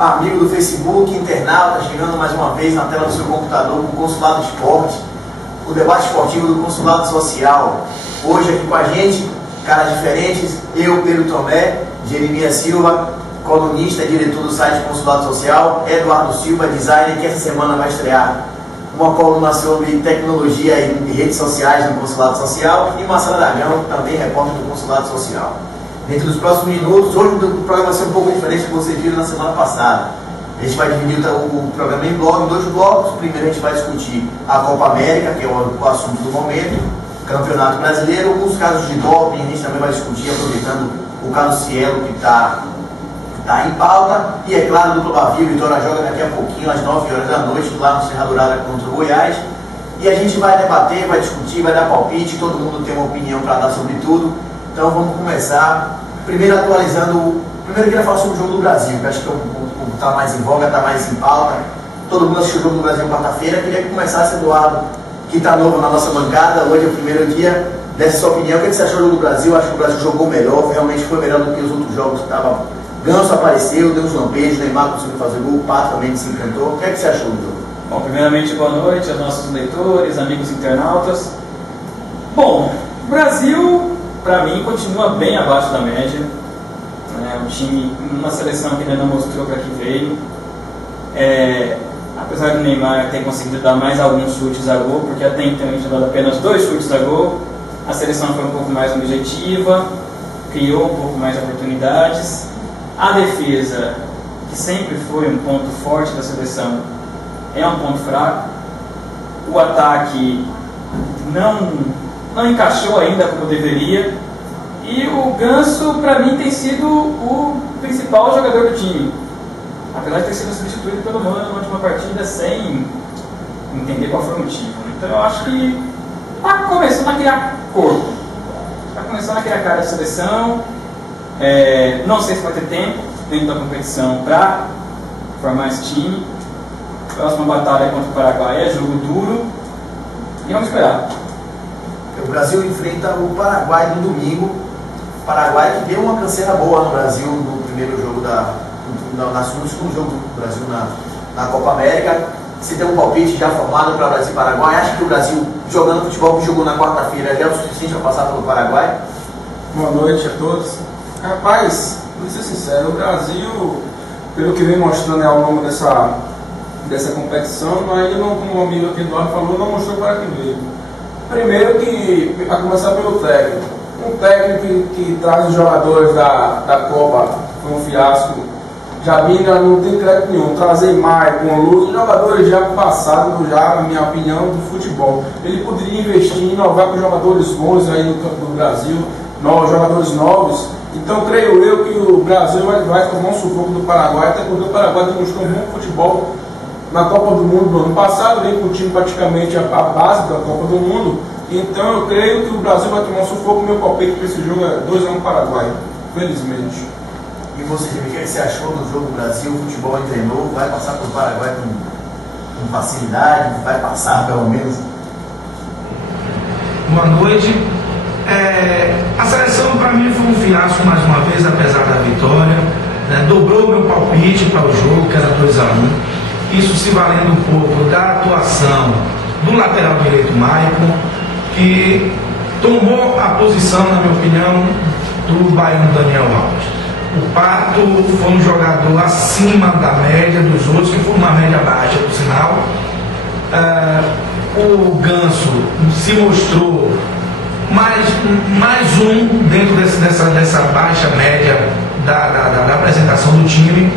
amigo do Facebook, internauta, chegando mais uma vez na tela do seu computador com o Consulado Esporte, o debate esportivo do Consulado Social. Hoje aqui com a gente, caras diferentes, eu, Pedro Tomé, Jeremias Silva, colunista e diretor do site Consulado Social, Eduardo Silva, designer, que essa semana vai estrear uma coluna sobre tecnologia e redes sociais no Consulado Social, e Marcelo Aragão, também repórter do Consulado Social. Dentro dos próximos minutos, hoje o programa vai ser um pouco diferente do que vocês viram na semana passada. A gente vai dividir o programa em dois blocos. Primeiro a gente vai discutir a Copa América, que é o assunto do momento, Campeonato Brasileiro, alguns casos de doping, a gente também vai discutir, aproveitando o caso Cielo, que está em pauta, e é claro, do Clube Avil. Vitória joga daqui a pouquinho, às 9 horas da noite, lá no Serra Dourada contra o Goiás, e a gente vai debater, vai discutir, vai dar palpite, todo mundo tem uma opinião para dar sobre tudo. Então vamos começar, primeiro atualizando, primeiro eu queria falar sobre o Jogo do Brasil, que acho que está mais em voga, está mais em pauta, todo mundo assistiu o Jogo do Brasil quarta-feira. Queria que começasse, Eduardo, que está novo na nossa bancada, hoje é o primeiro dia, desse sua opinião. O que você achou do Jogo do Brasil? Acho que o Brasil jogou melhor, realmente foi melhor do que os outros jogos, Ganso apareceu, deu uns lampejos, Neymar conseguiu fazer gol, o Pato também se encantou. O que você achou do jogo? Bom, primeiramente, boa noite aos nossos leitores, amigos internautas. Bom, o Brasil, para mim, continua bem abaixo da média. Um time, uma seleção que ainda não mostrou para que veio. Apesar do Neymar ter conseguido dar mais alguns chutes a gol, porque até então ele tinha dado apenas 2 chutes a gol, a seleção foi um pouco mais objetiva, criou um pouco mais de oportunidades. A defesa, que sempre foi um ponto forte da seleção, é um ponto fraco. O ataque não encaixou ainda como deveria. E o Ganso, para mim, tem sido o principal jogador do time. Apesar de ter sido substituído pelo Mano na última partida sem entender qual foi o motivo. Então eu acho que está começando a criar corpo. Está começando a criar cara de seleção. Não sei se vai ter tempo dentro da competição para formar esse time. Próxima batalha contra o Paraguai é jogo duro. E vamos esperar. O Brasil enfrenta o Paraguai no domingo. O Paraguai que deu uma canseira boa no Brasil no primeiro jogo no segundo jogo do Brasil na Copa América. Se tem um palpite já formado para Brasil e Paraguai, acha que o Brasil, jogando futebol que jogou na quarta-feira, já é o suficiente para passar pelo Paraguai? Boa noite a todos. Rapaz, vou ser sincero, o Brasil, pelo que vem mostrando ao longo dessa competição, ainda não, como o amigo aqui Eduardo falou, não mostrou para que veio. Primeiro que, a começar pelo técnico. Um técnico que traz os jogadores da Copa foi um fiasco. Jabina não tem crédito nenhum. Trazer Maicon, Luz, jogadores já passados, na minha opinião, do futebol. Ele poderia investir em inovar com jogadores bons aí no campo do Brasil, jogadores novos. Então creio eu que o Brasil vai tomar um sufoco do Paraguai, até porque o Paraguai demonstrou um bom futebol na Copa do Mundo do ano passado, vem com o time praticamente a base da Copa do Mundo. Então eu creio que o Brasil vai tomar um sufoco. Meu palpite para esse jogo é 2-1 Paraguai, felizmente. E você, Jimmy, o que você achou do jogo do Brasil? O futebol engrenou, vai passar pelo Paraguai com facilidade, vai passar pelo menos? Boa noite. A seleção para mim foi um fiasco mais uma vez, apesar da vitória. Dobrou meu palpite para o jogo, que era 2-1. Isso se valendo um pouco da atuação do lateral direito Maicon, que tomou a posição, na minha opinião, do baiano Daniel Alves. O Pato foi um jogador acima da média dos outros, que foi uma média baixa, por sinal. O Ganso se mostrou mais um dentro dessa baixa média da apresentação do time.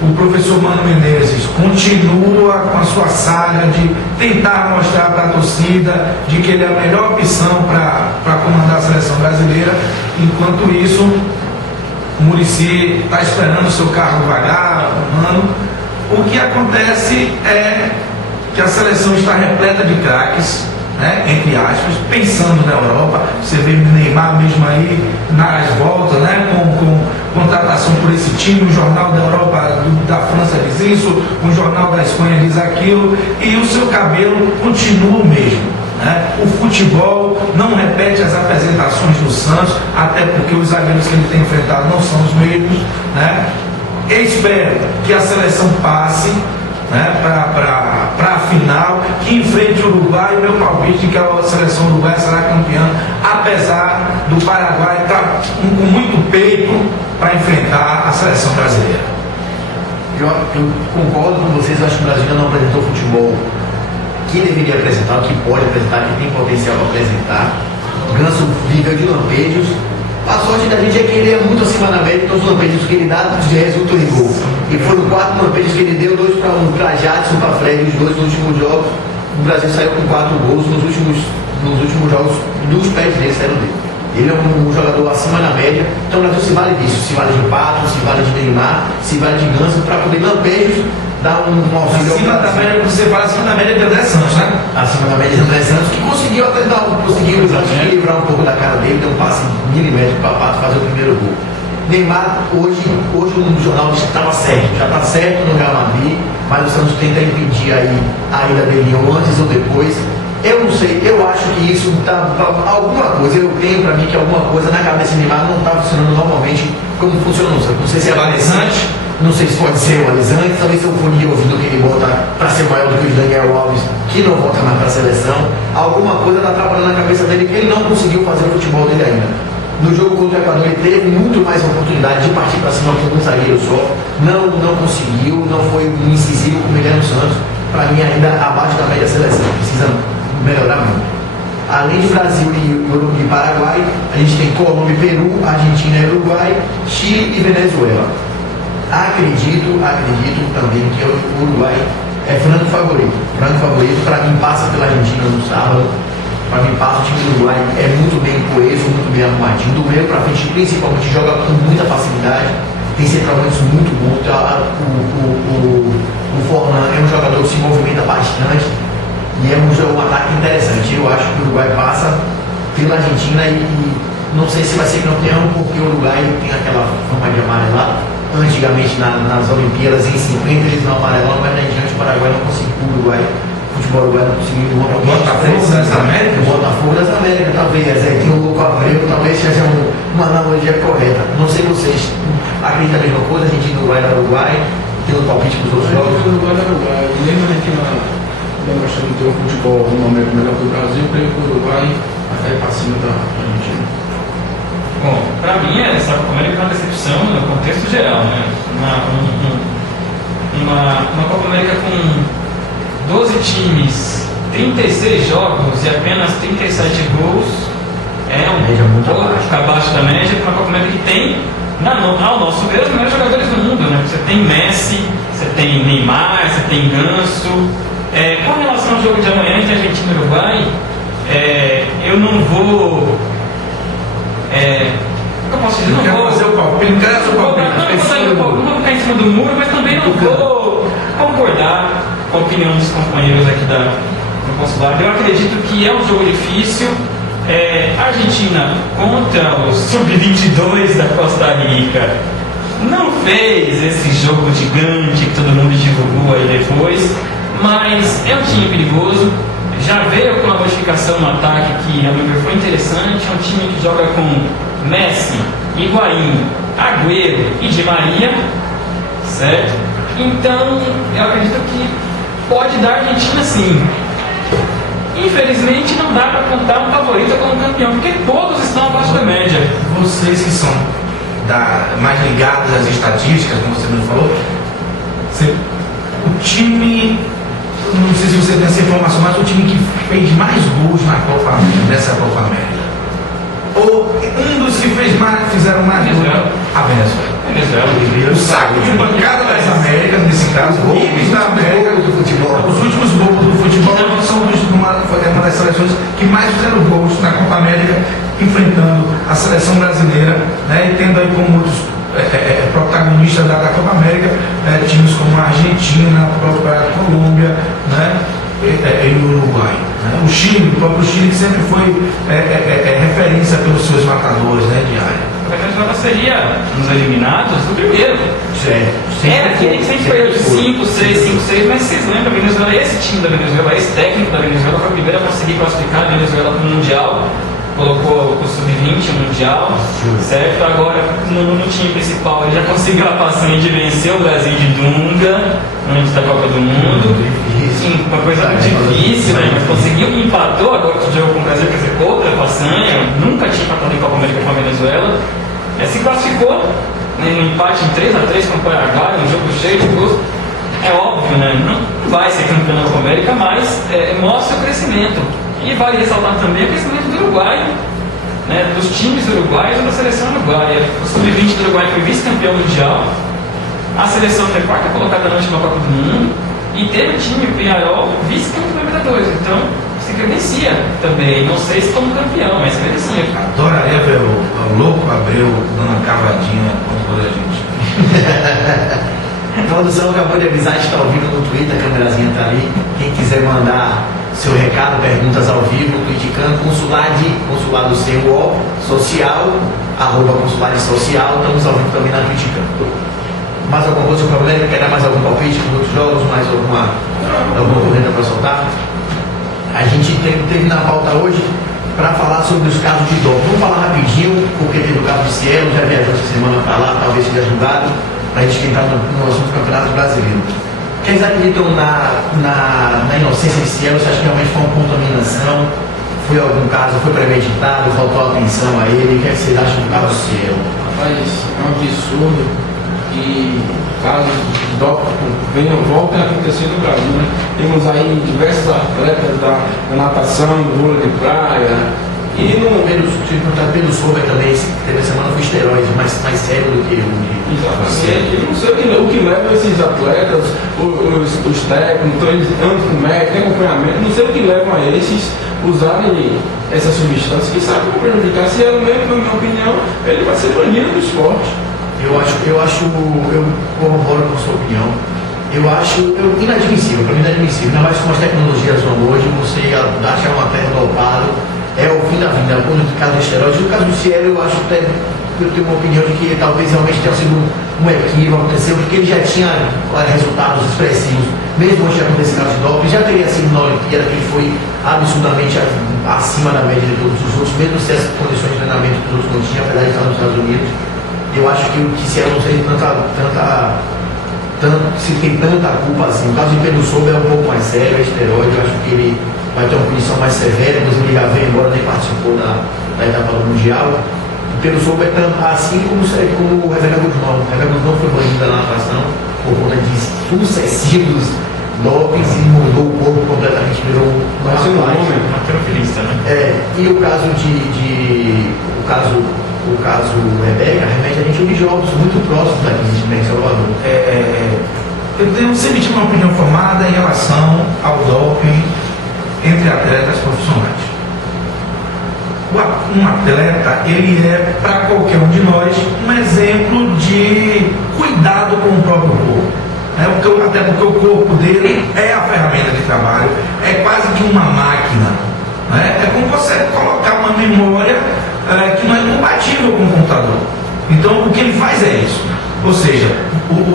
O professor Mano Menezes continua com a sua saga de tentar mostrar para a torcida de que ele é a melhor opção para comandar a seleção brasileira. Enquanto isso, o Muricy está esperando o seu carro vagar, Mano. O que acontece é que a seleção está repleta de craques, entre aspas, pensando na Europa. Você vê Neymar mesmo aí nas voltas, com contratação por esse time. O jornal da Europa, da França diz isso, o jornal da Espanha diz aquilo, e o seu cabelo continua o mesmo. O futebol não repete as apresentações do Santos, até porque os zagueiros que ele tem enfrentado não são os mesmos. espero que a seleção passe, né, para a final, que enfrente o Uruguai. O meu palpite é que a seleção uruguaia será campeã, apesar do Paraguai estar com muito peito para enfrentar a seleção brasileira. Eu concordo com vocês, acho que o Brasil ainda não apresentou futebol que deveria apresentar, que pode apresentar, que tem potencial para apresentar. O Ganso viveu de lampejos. A sorte da gente é que ele é muito acima da média, então os lampejos que ele dá resultam em gol. E foram 4 lampejos que ele deu, 2 para Jadson, para Fred, os 2 nos últimos jogos. O Brasil saiu com 4 gols nos últimos jogos, dos pés dele saíram dele. Ele é um jogador acima da média, então o Brasil se vale disso, se vale de Pato, se vale de Neymar, se vale de Ganso, para poder lampejos dar um auxílio. Acima da média, você fala acima da média de André Santos, né? Acima da média de André Santos, que conseguiu até conseguiu livrar um pouco da cara dele, deu um passe milimétrico para Pato fazer o primeiro gol. Neymar, hoje no jornal estava certo, já está certo no Real Madrid, mas o Santos tenta impedir aí a ida dele ou antes ou depois. Eu não sei, eu acho que isso está alguma coisa, eu tenho para mim que alguma coisa na cabeça de Neymar não está funcionando normalmente como funciona, não sei se é alisante, não sei se pode ser um alisante, talvez se eu for de ouvido que ele bota para ser maior do que o Daniel Alves, que não volta mais para a seleção, alguma coisa está atrapalhando na cabeça dele que ele não conseguiu fazer o futebol dele ainda. No jogo contra o Equador ele teve muito mais oportunidade de partir para cima com um zagueiro só, não conseguiu, não foi incisivo como ele é no Santos, para mim ainda abaixo da média da seleção, precisa melhorar muito. Além de Brasil e Paraguai, a gente tem Colômbia, Peru, Argentina, Uruguai, Chile e Venezuela. Acredito também que o Uruguai é franco favorito. Para mim passa pela Argentina no sábado. Para mim passa, o time do Uruguai é muito bem coeso, muito bem arrumadinho. Do meio para frente, principalmente, joga com muita facilidade. Tem centroavantes muito bons. O Forlan é um jogador que se movimenta bastante. E é um ataque interessante. Eu acho que o Uruguai passa pela Argentina e não sei se vai ser campeão, porque o Uruguai tem aquela fama de amarelar. Antigamente nas Olimpíadas em 50 eles não amarelaram, mas na diante o Paraguai não conseguiu. O futebol uruguai não conseguiu. O Botafogo das Américas? O Botafogo das Américas, talvez. Tem o Louco Abreu, talvez seja uma analogia correta. Não sei vocês acreditam a mesma coisa, a gente não vai dar Uruguai, tem um palpite para os outros jogos. O Uruguai da Uruguai. E lembra que nós achamos que tem um futebol no momento melhor que o Brasil, creio que o Uruguai até para cima da Argentina. Bom, para mim essa Copa América é uma decepção no contexto geral, né? Uma Copa América com 12 times, 36 jogos e apenas 37 gols é um pouco abaixo da média para uma Copa América que tem, ao nosso ver, os melhores jogadores do mundo, né? Você tem Messi, você tem Neymar, você tem Ganso. Com relação ao jogo de amanhã entre Argentina e Uruguai, eu não vou. Eu posso dizer, não vou fazer o palpite, não vou ficar em cima do muro, mas também não vou concordar com a opinião dos companheiros aqui do consulado. Eu acredito que é um jogo difícil. A Argentina contra o Sub-22 da Costa Rica não fez esse jogo gigante que todo mundo divulgou aí depois, mas é um time perigoso. Já veio com uma modificação no ataque que, a meu ver, foi interessante. É um time que joga com Messi, Higuaín, Agüero e Di Maria, certo? Então, eu acredito que pode dar a Argentina sim. Infelizmente, não dá para contar um favorito como campeão, porque todos estão abaixo da média. Vocês que são mais ligados às estatísticas, como você mesmo falou, o time... Não sei se você tem essa informação, mas o time que fez mais gols nessa Copa América. Ou um dos que fizeram mais gols. A Venezuela. O saco de bancada das Américas, nesse caso, gols da América do futebol. Os últimos gols do futebol são uma das seleções que mais fizeram gols na Copa América, enfrentando a seleção brasileira, né, e tendo aí como outros protagonistas da Copa América, times como a Argentina, a própria Colômbia, né, e o Uruguai. Né? O próprio Chile, que sempre foi referência pelos seus matadores, né, de área. A Venezuela seria nos eliminados do primeiro. Era aquele que sempre foi de 5-6, mas vocês lembram, a Venezuela, esse time da Venezuela, esse técnico da Venezuela foi o primeiro a conseguir classificar a Venezuela para o Mundial. Colocou o Sub-20 20 Mundial, certo? Agora, no time principal, ele já conseguiu a façanha de vencer o Brasil de Dunga, antes da Copa do Mundo. Sim, uma coisa muito difícil, né? Mas conseguiu, empatou agora que jogou com o Brasil, quer dizer, outra façanha, nunca tinha empatado em Copa América com a Venezuela. Se classificou no empate em 3-3 com o Paraguai, um jogo cheio de gols. É óbvio, né? Não vai ser campeão da Copa América, mas mostra o crescimento. E vale ressaltar também o crescimento do Uruguai, né? Dos times uruguaios e da seleção uruguaia. O Sub-20 do Uruguai foi vice-campeão mundial, a seleção foi quarta colocada na última Copa do Mundo, e teve o time Peñarol vice-campeão da Libertadores. Então, se credencia também. Não sei se como campeão, mas credencia. Adoraria ver o louco Abreu dando uma cavadinha contra a gente. A produção acabou de avisar, a gente está ao vivo no Twitter, a câmerazinha está ali. Quem quiser mandar seu recado, perguntas ao vivo, criticando, consulado CUO, social, @consulado social, estamos ao vivo também na criticando. Mais alguma coisa sobre o problema? Quer dar mais algum palpite com outros jogos? Mais alguma corrida para soltar? A gente teve na pauta hoje para falar sobre os casos de doping. Vamos falar rapidinho, porque teve o caso de Cielo, já viajou essa semana para lá, talvez seja julgado, para a gente entrar no assunto do Campeonato Brasileiro. Vocês acreditam na inocência de Cielo? Você acha que realmente foi uma contaminação? Foi algum caso, foi premeditado, faltou atenção a ele? O que é que vocês acham do caso de Cielo? Rapaz, é um absurdo que casos de doping voltem a acontecer no Brasil, né? Temos aí diversos atletas da natação, do vôlei de praia. E no pelo sobre também, teve a semana foi esteroide, mais sério do que o de. Exatamente. Não sei o que leva esses atletas, os técnicos, eles andam com médico, tem acompanhamento, não sei o que leva a esses usarem essas substâncias que sabem como prejudicar. Se ela mesmo, na minha opinião, ele vai ser banido do esporte. Eu corroboro com a sua opinião. Eu acho inadmissível, para mim inadmissível. Ainda mais com as tecnologias hoje, você achar um atleta dopado é o fim da vida. No caso do esteroide, no caso do Cielo, eu acho até, eu tenho uma opinião de que talvez realmente tenha sido um equívoco, aconteceu, porque ele já tinha resultados expressivos, mesmo antes de acontecer caso de doping, já teria sido na Olimpíada, que ele foi absurdamente acima da média de todos os outros, mesmo se as condições de treinamento que os outros não tinham, apesar de estar nos Estados Unidos. Eu acho que o Cielo não tem se tem tanta culpa assim. O caso de Pedro Souza é um pouco mais sério, é esteroide, eu acho que ele vai ter uma punição mais severa, inclusive ele já veio embora, nem participou da etapa do Mundial. O Pedro Souza é tanto assim como o Rebeca Guzmão. O Rebeca Guzmão foi banido da natação por conta de sucessivos dopings e mudou o corpo completamente, virou um alterofilista, né? E o caso Rebeca remete a gente de jogos muito próximos daqui em Salvador. Eu sempre tive uma opinião formada em relação ao doping entre atletas profissionais. Um atleta, ele é, para qualquer um de nós, um exemplo de cuidado com o próprio corpo. Até porque o corpo dele é a ferramenta de trabalho, é quase que uma máquina. É como você colocar uma memória que não é compatível com o computador. Então, o que ele faz é isso. Ou seja,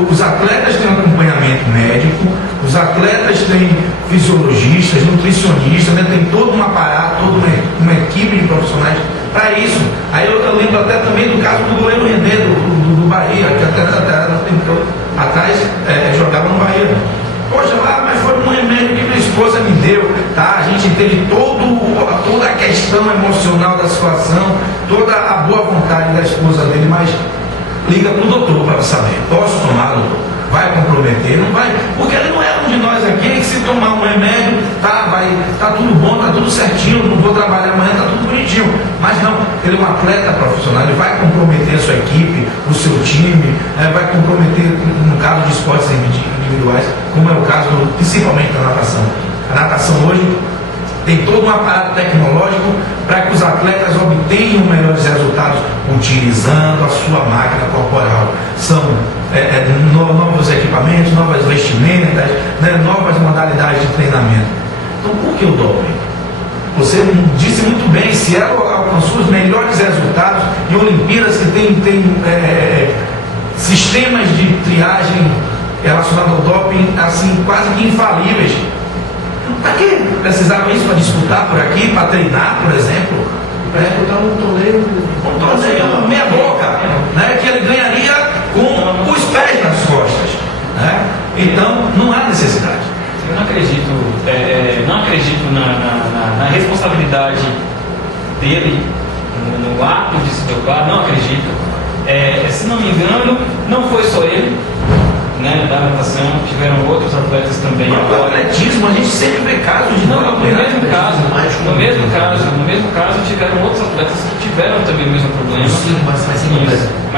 os atletas têm um acompanhamento médico, os atletas têm fisiologistas, nutricionistas, né? Tem todo um aparato, toda uma equipe de profissionais para isso. Aí eu lembro até também do caso do goleiro René, do Bahia, que até atrás jogava no Bahia. Poxa, mas foi um remédio que minha esposa me deu, tá? A gente teve toda a questão emocional da situação, toda a boa vontade da esposa dele, mas liga pro doutor para saber. Posso tomar, doutor? Vai comprometer? Não vai? Porque ele não é um de nós aqui que se tomar um remédio, tá tudo bom, tá tudo certinho, não vou trabalhar amanhã, tá tudo bonitinho. Mas não, ele é um atleta profissional, ele vai comprometer a sua equipe, o seu time, vai comprometer, no caso de esportes individuais, como é o caso principalmente da natação. A natação hoje tem todo um aparato tecnológico para que os atletas obtenham melhores resultados utilizando a sua máquina corporal. São novos equipamentos, novas vestimentas, novas modalidades de treinamento. Então, por que o doping? Você disse muito bem, se ela alcançou os melhores resultados em Olimpíadas que tem sistemas de triagem relacionados ao doping assim, quase que infalíveis. Para que precisava isso? Para disputar por aqui, para treinar, por exemplo? Para disputar um torneio dele no ato de se doar, não acredito. Se não me engano, não foi só ele, né, da natação, tiveram outros atletas também. No atletismo, a gente sempre vê casos de no mesmo caso, tiveram outros atletas que tiveram também o mesmo problema. Sim, mas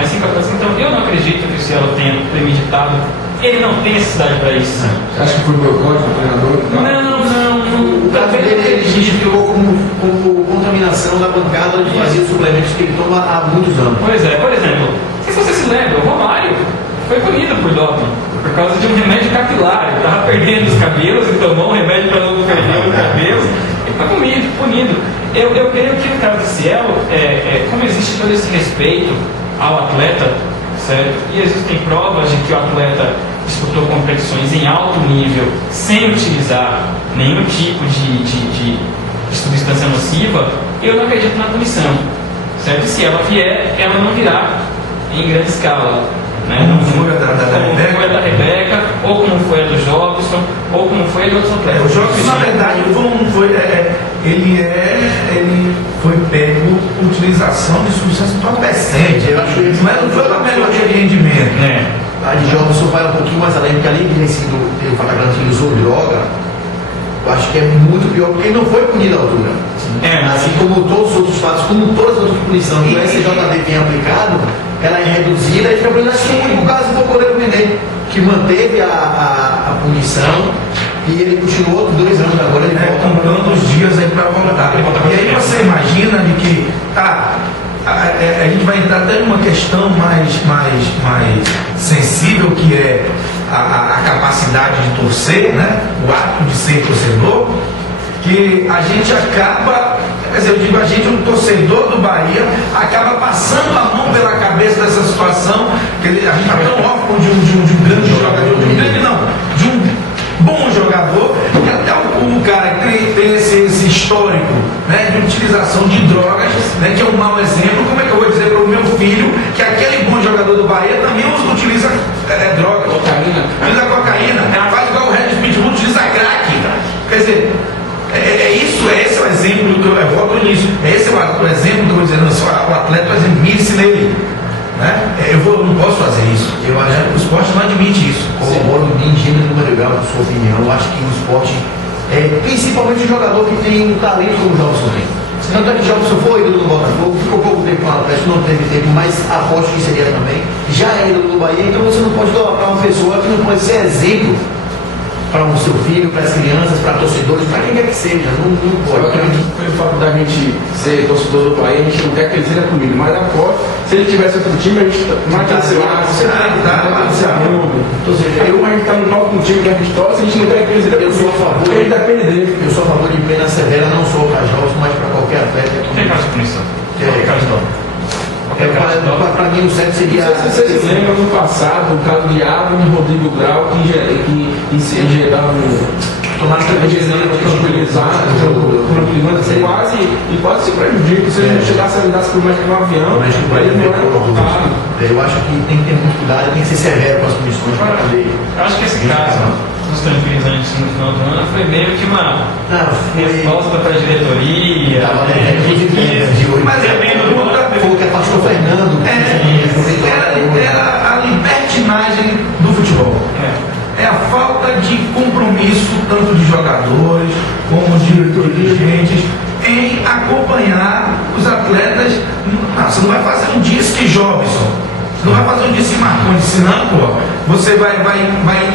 5 atletas. Então, eu não acredito que o Cielo tenha premeditado. Ele não tem necessidade para isso. Acho que foi o meu código, o treinador? Não. O caso dele, ele justificou como contaminação da bancada de fazer os suplementos que ele toma há muitos anos. Pois é, por exemplo, se você se lembra, o Romário foi punido por doping, por causa de um remédio capilar. Ele estava perdendo os cabelos e tomou um remédio para não perder os cabelos. Ele foi punido. Eu creio que no caso do Cielo, como existe todo esse respeito ao atleta, certo? E existem provas de que o atleta disputou competições em alto nível sem utilizar nenhum tipo de substância nociva, eu não acredito na punição, certo? E se ela vier, ela não virá em grande escala, né? Como foi a da Rebeca, ou como foi a do Jobson, ou como foi a de outros atletas. O Jobson, na verdade, ele foi pego por utilização de substância entorpecente. Eu acho que não foi a melhoria de rendimento. A de Jobson vai um pouquinho mais além, porque além de ter sido o flagrante que ele usou droga, eu acho que é muito pior, porque ele não foi punido à altura. Assim como todos os outros fatos, como todas as outras punições que o SJD tem aplicado, ela é reduzida e fica por isso. O único caso foi o goleiro Menezes, que manteve a punição e ele continuou 2 anos agora. Ele volta contando os dias aí para voltar. E aí você imagina de que a gente vai entrar até numa questão mais sensível, que é a capacidade de torcer, né? O ato de ser torcedor, que a gente acaba, o torcedor do Bahia acaba passando a mão pela cabeça dessa situação, que a gente está tão órfão de um grande jogador, de um bom jogador, e até o cara que tem esse histórico, né, de utilização de drogas, né, que é um mau exemplo. Como é que eu vou dizer para o meu filho que aquele bom jogador do Bahia também utiliza drogas, utiliza cocaína, faz igual o Red Pitbull, utiliza crack? Quer dizer, esse é o exemplo que eu voto nisso. Esse é o exemplo que eu vou dizer, o atleta, por exemplo, mire-se nele. Né? Eu não posso fazer isso. Eu acho que o esporte não admite isso. Corroboro em gênero legal, sua opinião. Eu acho que o esporte, principalmente o jogador que tem um talento como o Jobson tem. Tanto é que o Jobson foi ídolo do Botafogo, ficou pouco tempo com o Atlético, não teve tempo, mas aposto que seria também. Já é ídolo do Bahia, então você não pode colocar uma pessoa que não pode ser exemplo para o seu filho, para as crianças, para torcedores, para quem quer que seja. Não pode. Pelo fato da gente ser torcedor do Bahia, a gente não quer que ele seja comigo, mas aposto, se ele tivesse outro time, a gente mata seu lado, você a gente está no mal com o time que a gente torce, a gente não quer que ele seja comigo. Eu sou a favor, ele depende dele. Eu sou a favor de pena severa, não só para Jobson, mas para qualquer atleta. Tem caso de punição. Para mim o certo seria. Vocês se lembram no passado o caso de Ávila e Rodrigo Grau que injetavam quase se prejudica. Se ele chegasse a lidasse por mais que um avião, ele não era cortado. Eu acho que tem que ter muito cuidado, tem que ser severo com as punições para poder. Eu acho que esse caso dos tranquilizantes no final do ano foi meio que uma resposta para a diretoria. Mas é bem do falou que é pastor Fernando. Era a libertinagem do futebol. É a falta de compromisso, tanto de jogadores como de dirigentes, em acompanhar os atletas. Você não vai fazer um disque Jobson, você não vai fazer um disque Marcondes, senão, você vai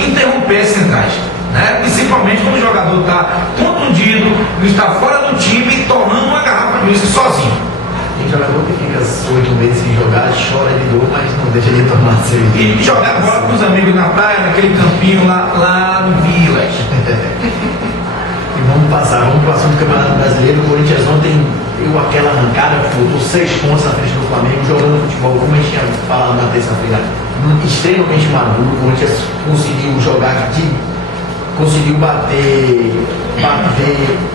interromper as centrais. Né? Principalmente quando o jogador está contundido, está fora do time, tornando uma garrafa de uísque sozinho. Tem jogador que fica 8 meses sem jogar, chora de dor, mas não deixa de tomar cerveja. E jogar bola com os amigos na praia, naquele campinho lá no Village. E vamos passar no Campeonato Brasileiro. O Corinthians ontem deu aquela arrancada, botou 6 pontos na frente do Flamengo, jogando futebol, como a gente tinha falado na terça-feira, extremamente maduro. O Corinthians conseguiu jogar conseguiu bater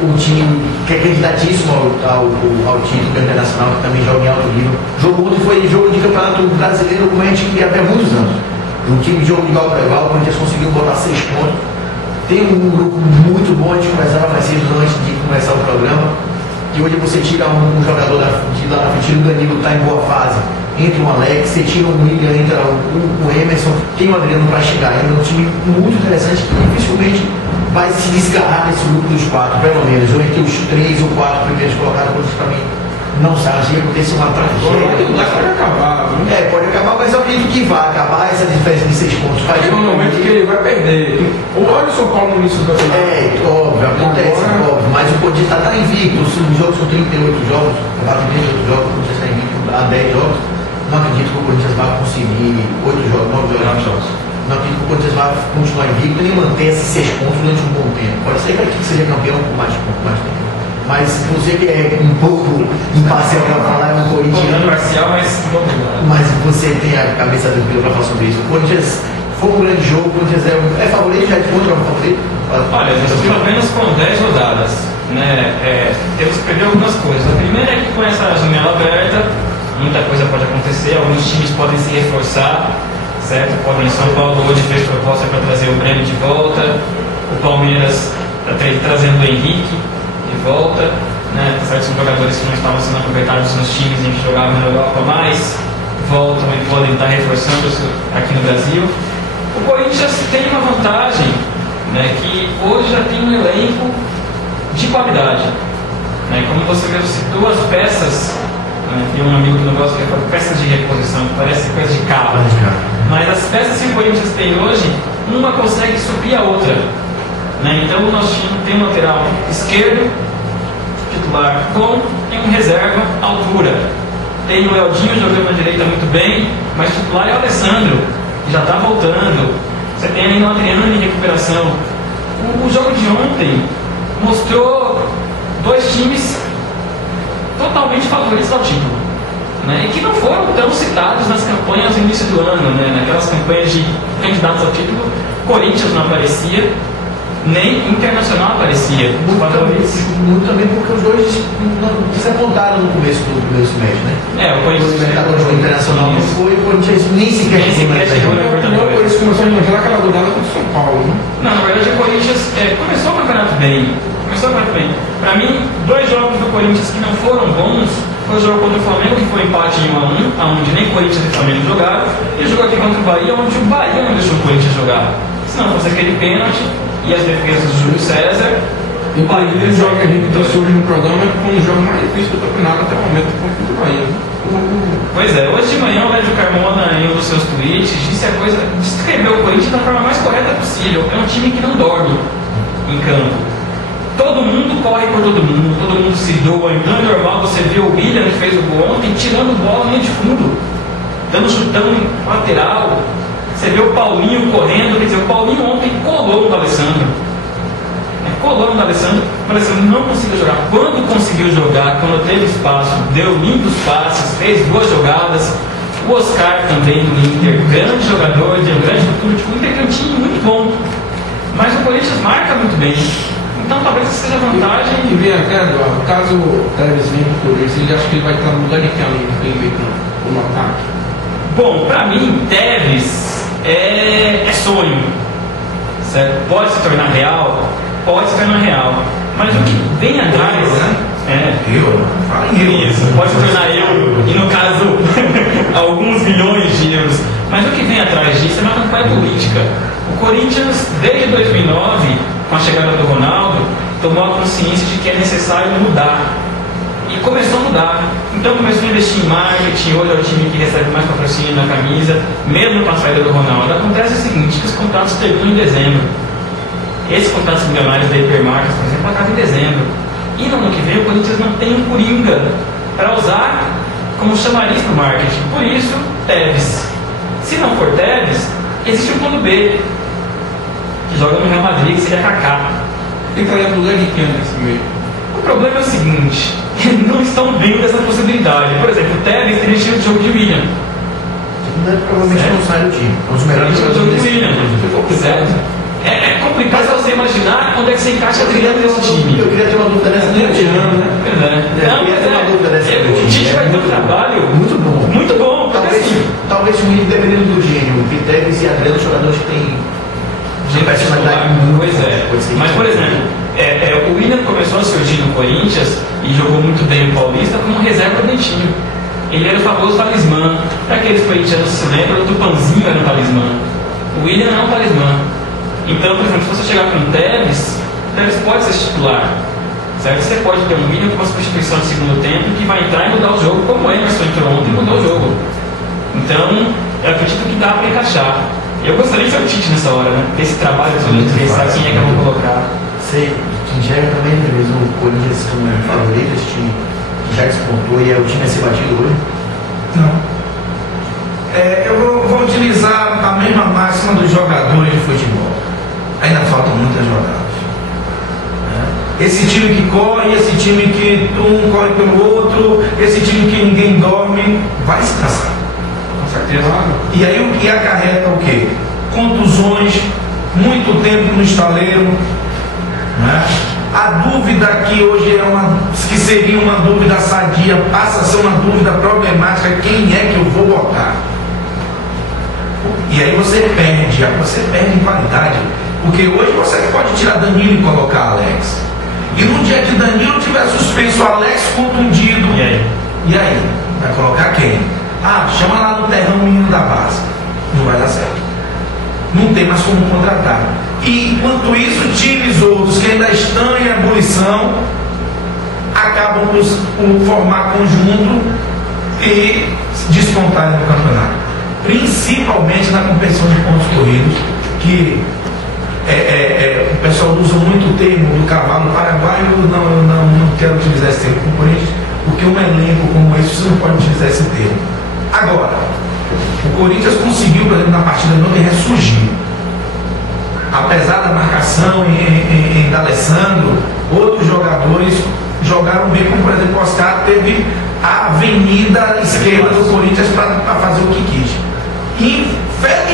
o time que é candidatíssimo ao título internacional, que também joga em alto nível. O jogo ontem foi jogo de campeonato brasileiro como a gente queria até muitos anos. Um time de jogo de igual para igual, o Corinthians conseguiu botar 6 pontos. Tem um grupo muito bom, a gente conversava mais cedo antes de começar o programa. que hoje você tira um jogador lá na frente, tira o Danilo, está em boa fase, entra um Alex, você tira um William, entra o Emerson, tem o Adriano para chegar, ainda é um time muito interessante que dificilmente vai se desgarrar desse grupo dos 4, pelo menos, ou entre os 3 ou 4 primeiros colocados, para mim. Não sabe, se acontecer uma tragédia. Pode acabar, né? Pode acabar, mas eu acredito que vai acabar essa diferença de 6 pontos. Faz um momento que ele vai perder. Olha o São Paulo no início do campeonato. Óbvio, acontece, óbvio. Mas o Corinthians está invicto. Os jogos são 38 jogos, 38 jogos, o Corinthians está invicto há 10 jogos. Não acredito que o Corinthians vai conseguir 8 jogos, 9 jogos. Não acredito que o Corinthians vai continuar invicto nem manter esses 6 pontos durante um bom tempo. Pode ser que seja campeão por mais tempo. Mas você que é um pouco imparcial para falar, é um corintiano. Mas você tem a cabeça tranquila para falar sobre isso. O Corinthians foi um grande jogo, o Corinthians é favorito, já encontra um favorito? Olha, pelo menos com 10 rodadas. Né? Temos que perder algumas coisas. A primeira é que com essa janela aberta, muita coisa pode acontecer, alguns times podem se reforçar, certo? São Paulo hoje fez proposta para trazer o Breno de volta, o Palmeiras está trazendo o Henrique de volta, né? Certos jogadores que não estavam sendo aproveitados nos times em que jogavam na Europa, mas voltam e podem estar reforçando aqui no Brasil. O Corinthians tem uma vantagem, né? Que hoje já tem um elenco de qualidade, né? Como você mesmo citou, as peças, né? Tem um amigo que não gosta de falar peças de reposição, que parece coisa de carro, mas as peças que o Corinthians tem hoje, uma consegue suprir a outra. Então o nosso time tem um lateral esquerdo, titular bom, tem um reserva, altura. Tem o Eldinho jogando na direita muito bem, mas o titular é o Alessandro, que já está voltando. Você tem ainda o Adriano em recuperação. O jogo de ontem mostrou dois times totalmente favoritos ao título, né? E que não foram tão citados nas campanhas no início do ano, né? Naquelas campanhas de candidatos ao título, Corinthians não aparecia, nem Internacional aparecia. Muito também porque os dois desapontaram no começo do semestre, né? O Corinthians o Internacional não foi, o Corinthians nem sequer chegou na Libertadores. O Corinthians começou a manjar aquela rodada contra o São Paulo, né? Não, na verdade o Corinthians começou o campeonato bem. Para mim, dois jogos do Corinthians que não foram bons foi o jogo contra o Flamengo, que foi empate em 1-1, onde nem Corinthians e Flamengo jogaram, e o jogo aqui contra o Bahia, onde o Bahia não deixou o Corinthians jogar. Se não fosse aquele pênalti e as defesas do Júlio César, o Bahia joga que a gente trouxe hoje no programa foi um jogo mais difícil do campeonato até o momento contra o Bahia. Pois é, hoje de manhã o Lédio Carmona, em um dos seus tweets, descreveu o Corinthians da forma mais correta possível. É um time que não dorme em campo. Todo mundo corre por todo mundo se doa. Não é normal você ver o William, que fez o gol ontem, tirando bola na linha de fundo, dando chutão lateral. Você vê o Paulinho correndo, quer dizer, o Paulinho ontem colou no Alessandro. O Alessandro não conseguiu jogar. Quando conseguiu jogar, quando teve espaço, deu lindos passes, fez boas jogadas. O Oscar também do Inter, grande jogador, de um grande futuro. O Inter tem um time muito bom, mas o Corinthians marca muito bem. Então talvez isso seja vantagem. E vem cá, Eduardo, caso o Tevez venha para o Corinthians, ele acha que ele vai estar no lugar de quem ali naquele meio no ataque? Bom, para mim, Tevez é sonho, certo? Pode se tornar real, mas o que vem atrás, pode se tornar euro, e no caso alguns milhões de euros, mas o que vem atrás disso é uma campanha política. O Corinthians, desde 2009, com a chegada do Ronaldo, tomou a consciência de que é necessário mudar. E começou a mudar. Então começou a investir em marketing. Hoje é o time que recebe mais patrocínio na camisa, mesmo com a saída do Ronaldo. Acontece o seguinte, que os contratos terminam em dezembro. Esses contratos milionários da Hipermarcas, por exemplo, acabam em dezembro. E no ano que vem o Corinthians não tem um coringa para usar como chamariz para o marketing. Por isso, Tevez. Se não for Tevez, existe um plano B, que joga no Real Madrid, que seria Kaká. Tem que olhar para o lugar de quem nesse meio? O problema é o seguinte, não estão vendo essa possibilidade. Por exemplo, o Tevez teria estilo de jogo de William. Provavelmente não sai do time. É um dos melhores jogadores do William. Certo? É complicado você imaginar onde é que você encaixa a trilha desse time. Eu queria ter uma dúvida dessa do time, né? Eu queria ter uma dúvida dessa do time. O Tite vai ter um trabalho muito bom. Muito bom. Talvez o William, dependendo do gênio, o Tevez e Adriano, jogadores que têm personalidade muito. Pois é. Mas, por exemplo, o William começou começou a surgir no Corinthians e jogou muito bem no Paulista como reserva do Dentinho. Ele era o famoso talismã. Para aqueles corintianos que se lembram, o Tupanzinho era um talismã. O William é um talismã. Então, por exemplo, se você chegar com o Tevez pode ser titular. Certo? Você pode ter um William com uma substituição de segundo tempo que vai entrar e mudar o jogo, como o Emerson entrou ontem e mudou o jogo. Então, eu acredito que dá para encaixar. Eu gostaria de ser o Tite nessa hora, né? Esse trabalho todo de pensar quem é que eu vou colocar. Você enxerga também, mesmo o Corinthians como favorito, esse time que já despontou e é o time a ser batido hoje? Não. Eu vou utilizar a mesma máxima dos jogadores de futebol. Ainda faltam muitas jogadas. Esse time que corre, esse time que um corre pelo outro, esse time que ninguém dorme, vai se cansar. Com certeza. E aí o que acarreta o quê? Contusões, muito tempo no estaleiro, né? A dúvida que hoje que seria uma dúvida sadia, passa a ser uma dúvida problemática: quem é que eu vou botar? E aí você perde em qualidade, porque hoje você pode tirar Danilo e colocar Alex. E no dia que Danilo tiver suspenso, Alex contundido, e aí? Vai colocar quem? Chama lá no terrão o menino da base. Não vai dar certo. Não tem mais como contratar. E enquanto isso, times outros que ainda estão em ebulição acabam por formar conjunto e despontarem no campeonato. Principalmente na competição de pontos corridos, que o pessoal usa muito o termo do cavalo paraguaio. Eu não quero utilizar esse termo com o Corinthians, porque um elenco como esse você não pode utilizar esse termo. Agora, o Corinthians conseguiu, por exemplo, na partida de ontem ressurgir. Apesar da marcação em D'Alessandro, outros jogadores jogaram bem, como por exemplo o Oscar teve a avenida esquerda do Corinthians para fazer o que quis.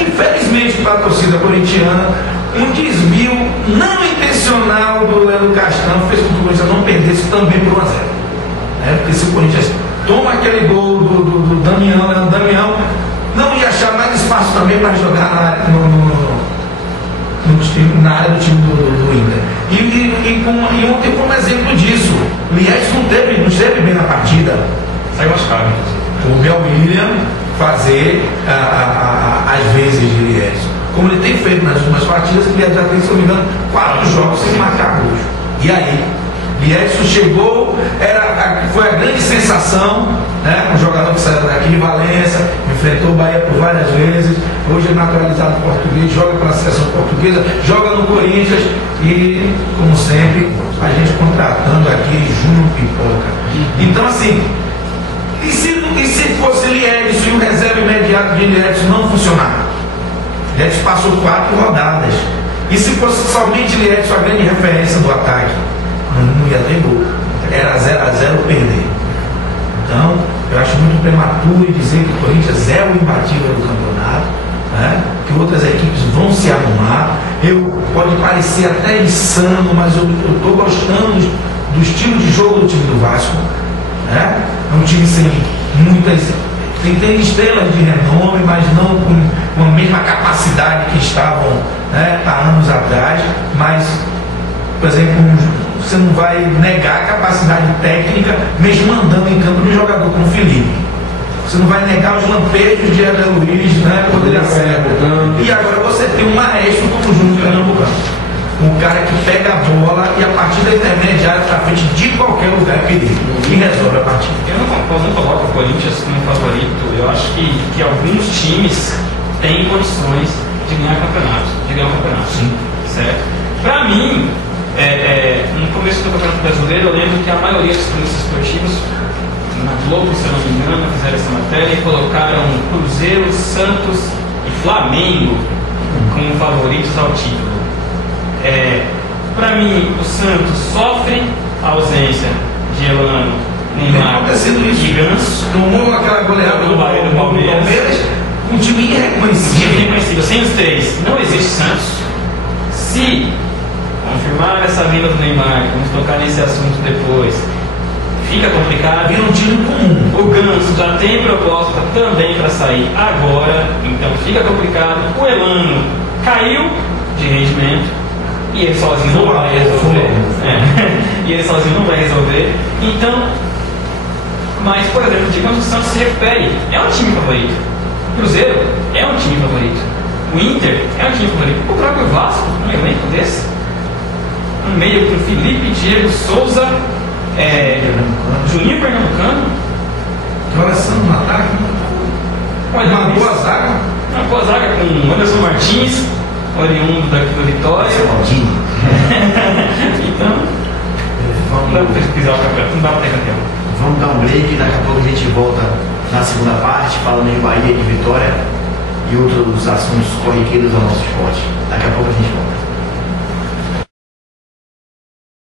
Infelizmente para a torcida corintiana, um desvio não intencional do Leandro Castan fez com que o Corinthians não perdesse também por 1-0. Porque se o Corinthians toma aquele gol do Damião, Leandro Damião, não ia achar mais espaço também para jogar na área do time do Inter. E ontem foi um exemplo disso. O Lies não esteve bem na partida. Saiu machucado. O Mel William fazer as vezes de Lies. Como ele tem feito nas últimas partidas, ele já tem, se não me engano, 4 jogos sem marcar gols. E aí? Liedson chegou, foi a grande sensação, né? Um jogador que saiu daqui de Valença, enfrentou o Bahia por várias vezes, hoje é naturalizado português, joga pela seleção portuguesa, joga no Corinthians e, como sempre, a gente contratando aqui Júnior Pipoca. Então, assim, e se fosse Liedson e o reserva imediato de Liedson não funcionar? Liedson passou 4 rodadas. E se fosse somente Liedson a grande referência do ataque? Não ia ter gol. Era 0-0 perder. Então, eu acho muito prematuro dizer que o Corinthians é o imbatível do campeonato, né? Que outras equipes vão se arrumar. Pode parecer até insano, mas eu estou gostando do estilo de jogo do time do Vasco, né? É um time sem muitas... Tem estrelas de renome, mas não com a mesma capacidade que estavam, né, há anos atrás. Mas, por exemplo, você não vai negar a capacidade técnica, mesmo andando em campo, de um jogador como o Felipe. Você não vai negar os lampejos de André Luiz, né, poderia ser. E agora você tem um maestro como o Júnior Pernambucano. Um cara que pega a bola e a partir da intermediária para frente de qualquer lugar é perigo e resolve a partida. Eu não coloco o Corinthians como favorito. Eu acho que alguns times têm condições de ganhar campeonato, Sim. Certo? Para mim, no começo do Campeonato Brasileiro, eu lembro que a maioria dos cronistas esportivos, na Globo, se eu não me engano, fizeram essa matéria e colocaram Cruzeiro, Santos e Flamengo como favoritos ao título. Para mim, o Santos sofre a ausência de Elano, Neymar e Ganso. Tomou aquela goleada do Bahia do Palmeiras, um time irreconhecível. Sem os três, não existe Santos. Se confirmar essa vinda do Neymar, vamos tocar nesse assunto depois, fica complicado. Vira um time comum. O Ganso já tem proposta também para sair agora, então fica complicado. O Elano caiu de rendimento. E ele sozinho não vai resolver. E ele sozinho não vai resolver. Então, mas, por exemplo, digamos que o Santos se recupere. É um time favorito. O Cruzeiro é um time favorito. O Inter é um time favorito. O próprio Vasco, um elenco desse. Um meio com Felipe, Diego Souza, Juninho Pernambucano. Coração no ataque. Uma boa zaga. Uma boa zaga com Anderson Martins, oriundo daqui do Vitória. Então, não dá pra pesquisar o campeonato, não dá pra ter campeão. Vamos dar um break, daqui a pouco a gente volta na segunda parte, falando de Bahia e de Vitória e outros assuntos corriqueiros ao nosso esporte. Daqui a pouco a gente volta.